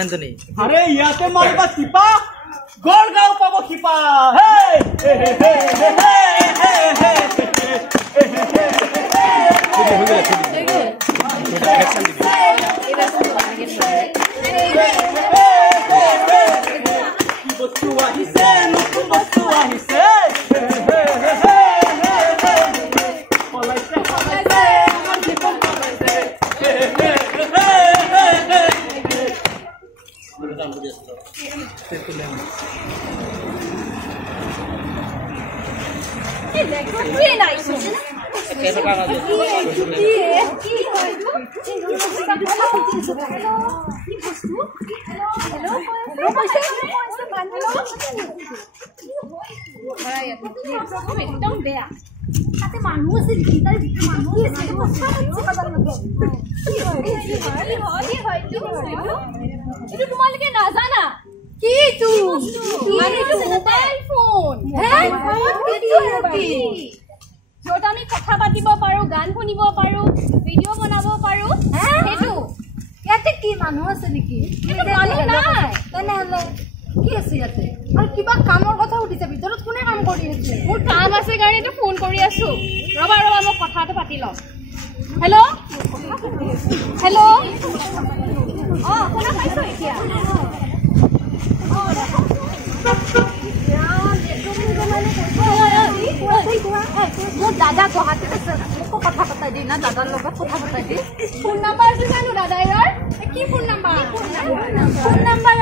Anthony. अरे यहाँ से मारे पास खिपा गोल गाँव पावो खिपा हे हे हे हे हे हे Really nice. য'ত আমি কথা পাতিব পাৰো গান শুনিব পাৰো ভিডিঅ' বনাব পাৰো সেইটো ইয়াতে কি মানুহ আছে নেকি মানুহ নাই তেনেহ'লে কি আছে ইয়াতে আৰু কিবা কামৰ কথা উঠিছে ভিতৰত কোনে কাম কৰি আছে মোৰ কাম আছে কাৰণেতো ফোন কৰি আছো ৰবা মই কথাটো পাতি লওঁ হেল্ল' শুনা পাইছো এতিয়া দাদা গুৱাহাটী কথা পতাই দি না দাদাৰ লগত কথা পতাই দি ফোন নাম্বাৰ আছে জানো দাদাইৰ কি ফোন নাম্বাৰ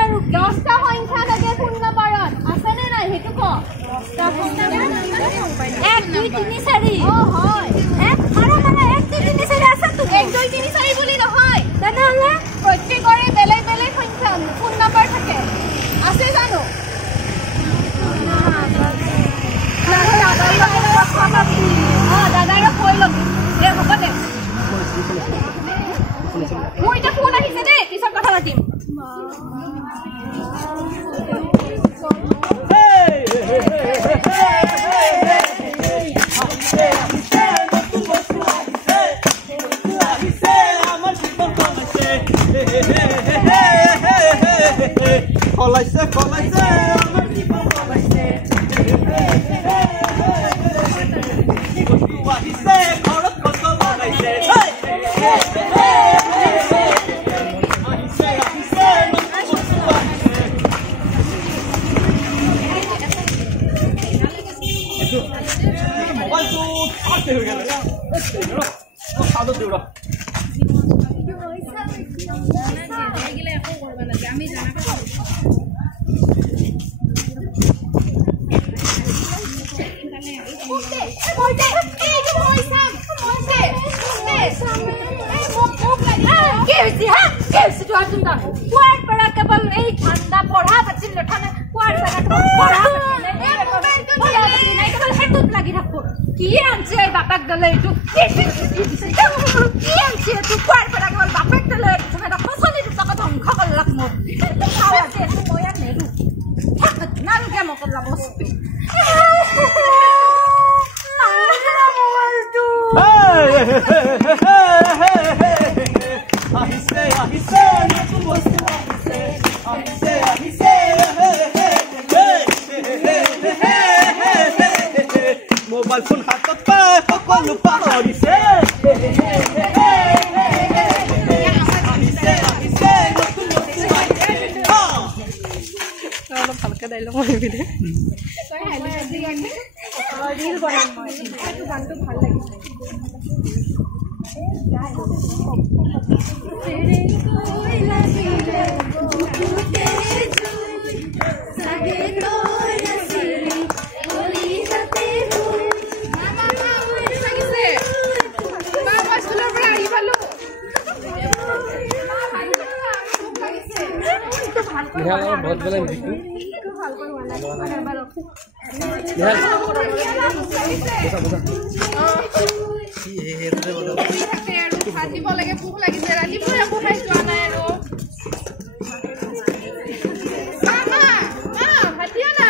আৰু 10টা সংখ্যা থাকে ফোন নাম্বাৰত আছে নে নাই সেইটো ক 10টা ফোন নাম্বাৰ 1 2 3 4 হয় আৰু মানে 1 2 3 4 আছে তো 1 2 3 4 বুলি নহয় তেনেহ'লে প্ৰত্যেকৰে বেলেগ বেলেগ সংখ্যা ফোন নাম্বাৰ থাকে আছে জানো দাদাইৰ কৈ ল'বি হ'ব দে মোৰ এতিয়া ফোন আহিছে দেই পিছত কথা পাতিম কলাইছে ঠান্ডা পঢ়া পাতিল ঠান্ডা কোৱাৰ পঢ়া লাগি থাকো কি আনছে বাপাক দলে এইটো কি আনছে তুই কোৱাৰ পৰা কেৱল বাপাক দলে ফচলি দুটকা ধ্বংস কৰলাক মোক মই ইয়াত নেৰো নালগে মোক বস্তু মোবাইল ফোন হাতত পাই সকলো পাহৰিছে অলপ ভালকে ডাইলগ মাৰিবি দে ৰীল বনাম মই এইটো গানটো ভাল লাগিছে তেৰে কোই লাগিলে নিহাল বহুত বেলা মিউজিকটো ভাজিব লাগে ভোক লাগিছে ৰাতিপুৱা একো খাই যোৱা নাই আৰু ভাজিয়া না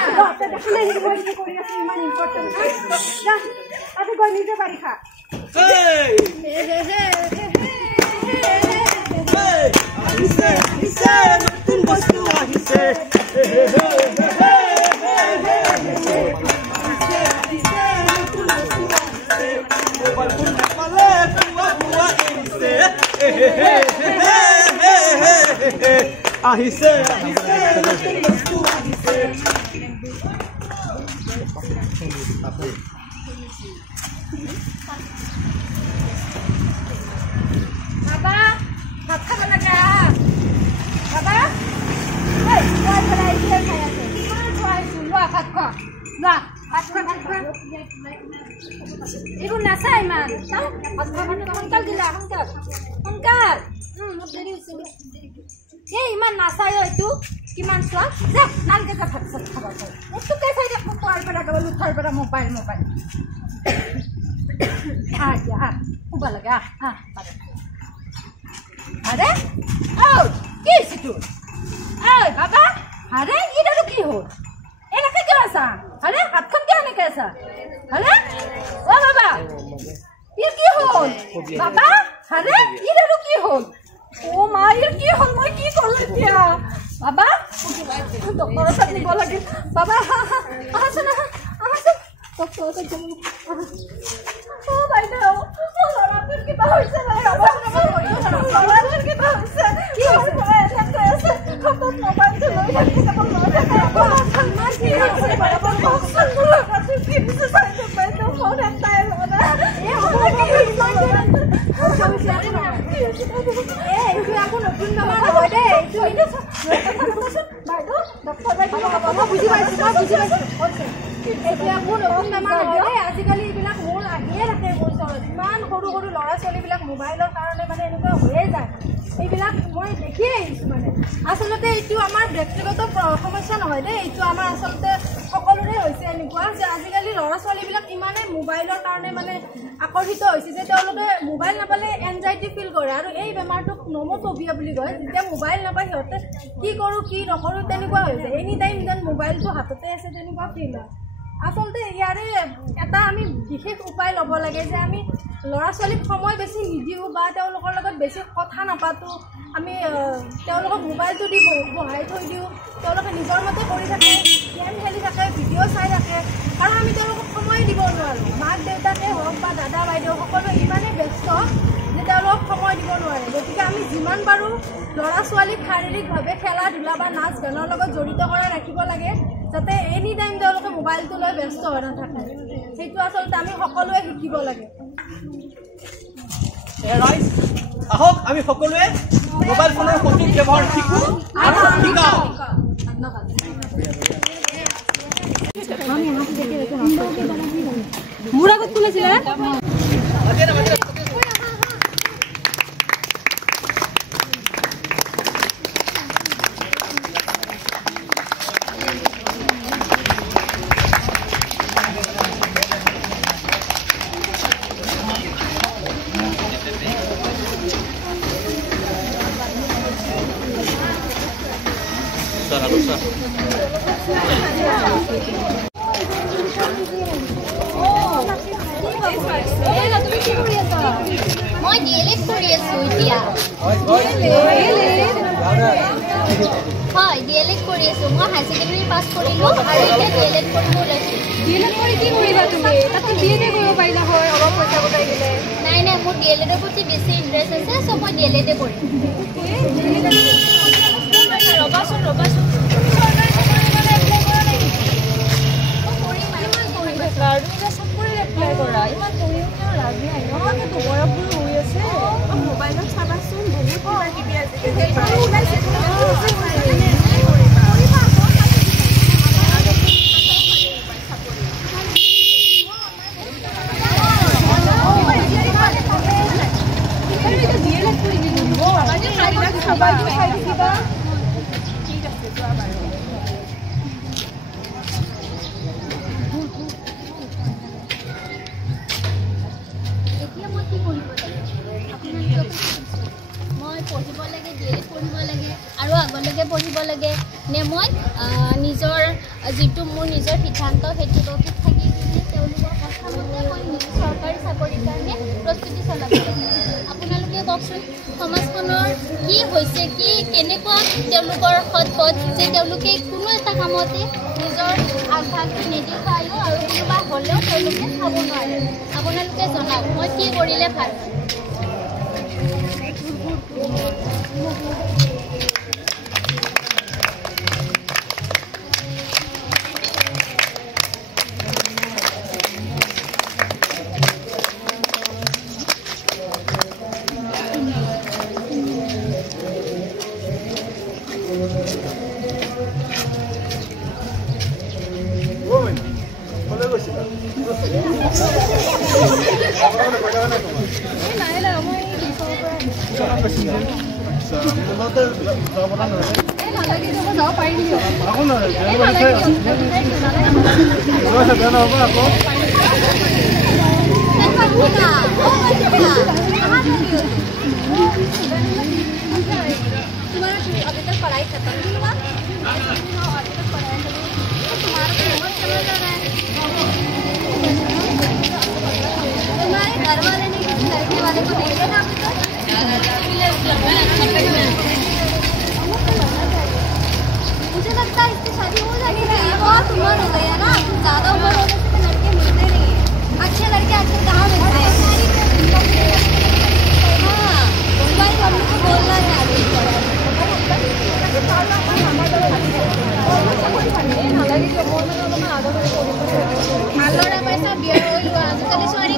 নিজে পাৰি খা নতুন বস্তু আহিছে আহিছে বাবা ভাত খাব লাগে বাবা এই মই বনাই দিয়ে খাই আছে ইমান খুৱাইছো লোৱা ভাত খোৱা লোৱা ভাত খোৱা এইবোৰ নাচাই ইমান চাওঁ ভাত খোৱা মানে সোনকাল দিলা সোনকাল মোৰ দেৰি হৈছে এই ইমান নাচাই এইটো কিমান চোৱা যা নালকে যা ভাত চাত খাব পাৰি এইটোকে চাই দেখ খোৱাৰ পৰা গ'ল উঠাৰ পৰা মোবাইল আহ শুব লাগে আহ আরে ও কি সিটু এই বাবা আরে ইডারু কি হল এনাকে কি আসা আরে হাতখন কে আনে কেসা আরে ও বাবা ইর কি হল বাবা আরে ইডারু কি হল ও মা ইর কি হল মই কি করলে দিয়া বাবা ডক্টর সাথে নিব লাগে বাবা আসুন ডক্টর সাথে ও বাইদেউ ও লড়ার কি হইছে না লড়ার কি হইছে কি হইছে এটা আছে কত মোবাইল চলে যাচ্ছে কত লড়ার মার কি হইছে বরাবর বক্সন গুলো কাছে কি হইছে সাইতে বাইদেউ ফোন একটা এলো না এ ওটা কি হইছে এই তুই এখন নতুন নাম্বার হয় দে তুই এটা বাইদেউ ডক্টর বাইদেউ কথা বুঝি পাইছ এতিয়া মোৰ নতুন নাম্বাৰ হয় আজিকালি এইবিলাক মোৰ আহিয়ে থাকে মোৰ ওচৰত ইমান সৰু সৰু ল'ৰা ছোৱালীবিলাক মোবাইলৰ কাৰণে মানে এনেকুৱা হৈয়ে যায় এইবিলাক মই দেখিয়ে আহিছোঁ মানে আচলতে এইটো আমাৰ ব্যক্তিগত সমস্যা নহয় দেই এইটো আমাৰ আচলতে সকলোৰে হৈছে এনেকুৱা যে আজিকালি ল'ৰা ছোৱালীবিলাক ইমানে মোবাইলৰ কাৰণে মানে আকৰ্ষিত হৈছে যে তেওঁলোকে মোবাইল নাপালে এনজাইটি ফিল কৰে আৰু এই বেমাৰটোক নম'ফবিয়া বুলি কয় যেতিয়া মোবাইল নাপায় সিহঁতে কি কৰোঁ কি নকৰোঁ তেনেকুৱা হৈছে এনি টাইম যেন মোবাইলটো হাততে আছে তেনেকুৱা ফিল হয় আচলতে ইয়াৰে এটা আমি বিশেষ উপায় ল'ব লাগে যে আমি ল'ৰা ছোৱালীক সময় বেছি নিদিওঁ বা তেওঁলোকৰ লগত বেছি কথা নাপাতোঁ আমি তেওঁলোকক মোবাইলটো দি বহাই থৈ দিওঁ তেওঁলোকে নিজৰ মতে কৰি থাকে গেম খেলি থাকে ভিডিঅ' চাই থাকে আৰু আমি তেওঁলোকক সময় দিব নোৱাৰোঁ মাক দেউতাকে হওক বা দাদা বাইদেউ সকলো ইমানেই ব্যস্ত যে তেওঁলোকক সময় দিব নোৱাৰে গতিকে আমি যিমান পাৰোঁ ল'ৰা ছোৱালীক শাৰীৰিকভাৱে খেলা ধূলা বা নাচ গানৰ লগত জড়িত কৰাই ৰাখিব লাগে যাতে এনি টাইম তেওঁলোকে মোবাইলটো লৈ ব্যস্ত হৈ নাথাকে সেইটো আচলতে আমি সকলোৱে শিকিব লাগে আহক আমি সকলোৱে মোবাইল ফোনৰ সঠিক ব্যৱহাৰ শিকোঁ আৰু শিকাওঁ মোৰ আগত খুলিছিলে মই ডিএলএড কৰি আছো এতিয়া হয় ডিএলএড কৰি আছো মই হাই ছেকেণ্ডাৰী পাছ কৰিলো আৰু এতিয়া ডিএলএড কৰিব ওলাইছো ডিএলএড কৰি কি কৰিলা তুমি তাতে বিএড কৰিব পাৰিলা হয় অলপ পইচা বজাই দিলে নাই নাই মোৰ ডিএলএডৰ প্ৰতি বেছি ইণ্টাৰেষ্ট আছে সো মই ডিএলএডে কৰিম ৰবাচোন চৰকাৰী চাকৰি এপ্লাই কৰা নাই আৰু তুমি চাকৰি এপ্লাই কৰা ইমান পঢ়িও কিয় লাভ নাই নহয় কিন্তু বয়সবোৰ হৈ আছে মোবাইলত চাবাচোন বহুত কিবা কিবি আজিকালি ওলাইছে পঢ়িব লাগে DL পঢ়িব লাগে আৰু আগলৈকে পঢ়িব লাগে নে মই নিজৰ যিটো মোৰ নিজৰ সিদ্ধান্ত সেইটো টপিক থাকি কিনে তেওঁলোকৰ কথা মতে মই চৰকাৰী চাকৰিৰ কাৰণে প্ৰস্তুতি চলাব লাগে আপোনালোকে কওকচোন সমাজখনৰ কি হৈছে কি কেনেকুৱা তেওঁলোকৰ সৎপথ যে তেওঁলোকে কোনো এটা কামতে নিজৰ আগভাগটো নেদেখুৱায়ো আৰু কোনোবা হ'লেও তেওঁলোকে চাব নোৱাৰে আপোনালোকে জনাওক মই কি কৰিলে ভাল হয় पढ़ाई खत्म नहीं हुआ तुम्हारे घर वाले ने लड़के वाले को देखे ना मुझे लगता है इसकी शादी हो जाएगी बहुत उम्र हो गई है ना ज्यादा उम्र होने से तो लड़के मिलते नहीं है अच्छे लड़के आजकल कहाँ मिलते हैं हाँ भाई हम को बोलना चाहिए आलोरा पैसा बियर होइल आजकल सॉरी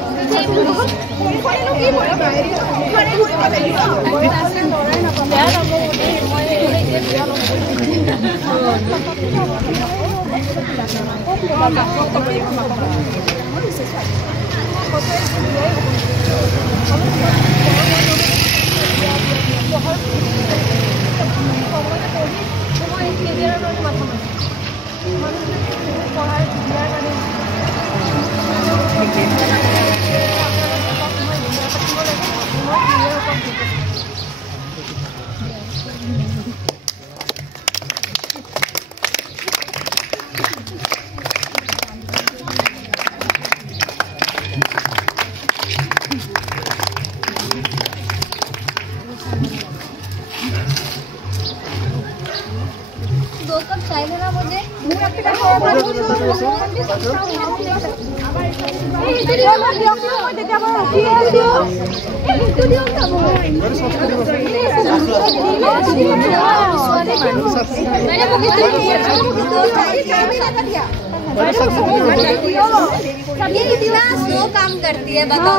दो कप चाय देना मुझे स्लो काम करती है बताओ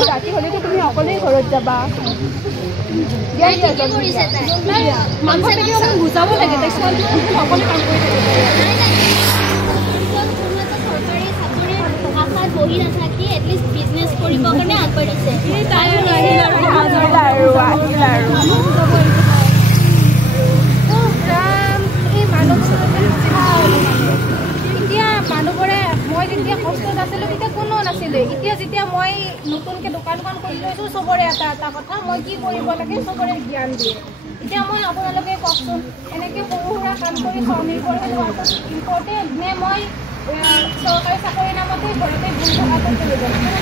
राति हले तुम अकले घर जाबा बुझाब लगे বহি নাথাকি এটলিষ্ট বিজনেছ কৰিবৰ কাৰণে আগবাঢ়িছে এতিয়া মানুহবোৰে মই যেতিয়া কষ্টত আছিলোঁ তেতিয়া কোনো নাছিলে এতিয়া যেতিয়া মই নতুনকৈ দোকানখন খুলি লৈছোঁ চবৰে এটা এটা কথা মই কি কৰিব লাগে চবৰে জ্ঞান দিয়ে এতিয়া মই আপোনালোকে কওকচোন এনেকৈ সৰু সুৰা কাম কৰি স্বনিৰ্ভৰ হোৱাটো ইম্পৰ্টেণ্ট নে মই চৰকাৰী চাকৰি নামতে ঘৰতে ঘূৰি থকাটো কৰিব নহয়